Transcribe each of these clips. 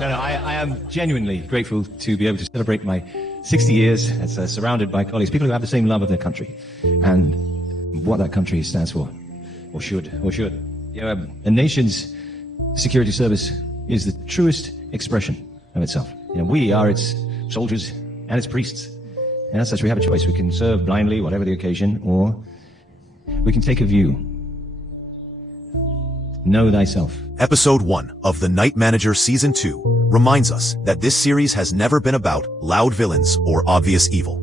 I am genuinely grateful to be able to celebrate my 60 years as surrounded by colleagues, people who have the same love of their country and what that country stands for, or should. You know, a nation's security service is the truest expression of itself. You know, we are its soldiers and its priests, and as such we have a choice. We can serve blindly, whatever the occasion, or we can take a view. Know thyself. Episode 1 of The Night Manager Season 2 reminds us that this series has never been about loud villains or obvious evil.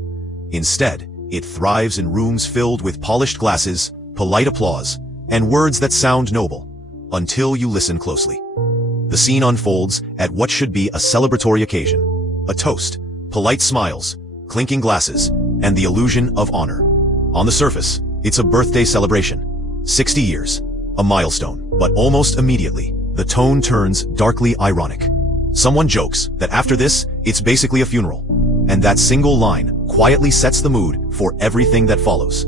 Instead, it thrives in rooms filled with polished glasses, polite applause, and words that sound noble, until you listen closely. The scene unfolds at what should be a celebratory occasion. A toast, polite smiles, clinking glasses, and the illusion of honor. On the surface, it's a birthday celebration. 60 years. A milestone, but almost immediately, the tone turns darkly ironic. Someone jokes that after this, it's basically a funeral, and that single line quietly sets the mood for everything that follows.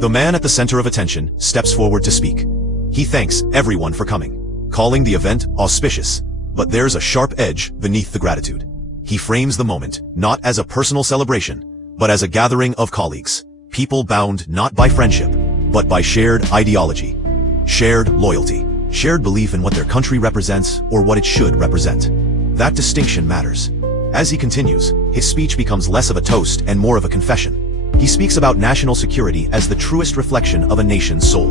The man at the center of attention steps forward to speak. He thanks everyone for coming, calling the event auspicious, but there's a sharp edge beneath the gratitude. He frames the moment not as a personal celebration, but as a gathering of colleagues, people bound not by friendship, but by shared ideology. Shared loyalty, shared belief in what their country represents or what it should represent. That distinction matters. As he continues, his speech becomes less of a toast and more of a confession. He speaks about national security as the truest reflection of a nation's soul.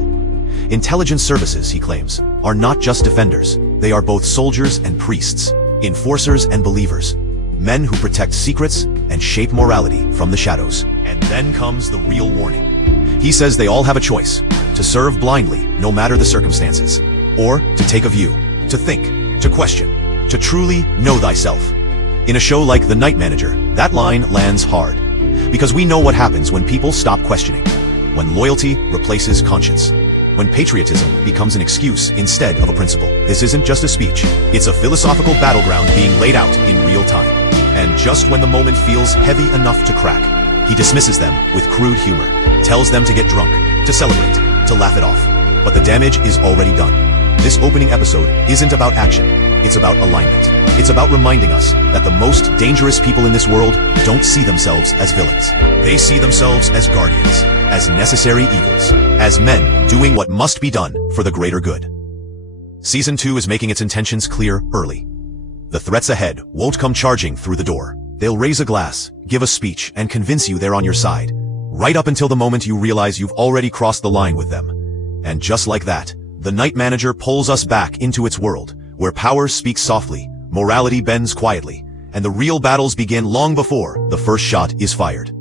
Intelligence services, he claims, are not just defenders, they are both soldiers and priests, enforcers and believers, men who protect secrets and shape morality from the shadows. And then comes the real warning. He says they all have a choice, to serve blindly no matter the circumstances, or to take a view, to think, to question, to truly know thyself. In a show like The Night Manager, that line lands hard, because we know what happens when people stop questioning, when loyalty replaces conscience, when patriotism becomes an excuse instead of a principle. This isn't just a speech, it's a philosophical battleground being laid out in real time. And just when the moment feels heavy enough to crack, he dismisses them with crude humor, tells them to get drunk, to celebrate, to laugh it off. But the damage is already done. This opening episode isn't about action, it's about alignment. It's about reminding us that the most dangerous people in this world don't see themselves as villains. They see themselves as guardians, as necessary evils, as men doing what must be done for the greater good. Season 2 is making its intentions clear early. The threats ahead won't come charging through the door. They'll raise a glass, give a speech, and convince you they're on your side, right up until the moment you realize you've already crossed the line with them. And just like that, The Night Manager pulls us back into its world, where power speaks softly, morality bends quietly, and the real battles begin long before the first shot is fired.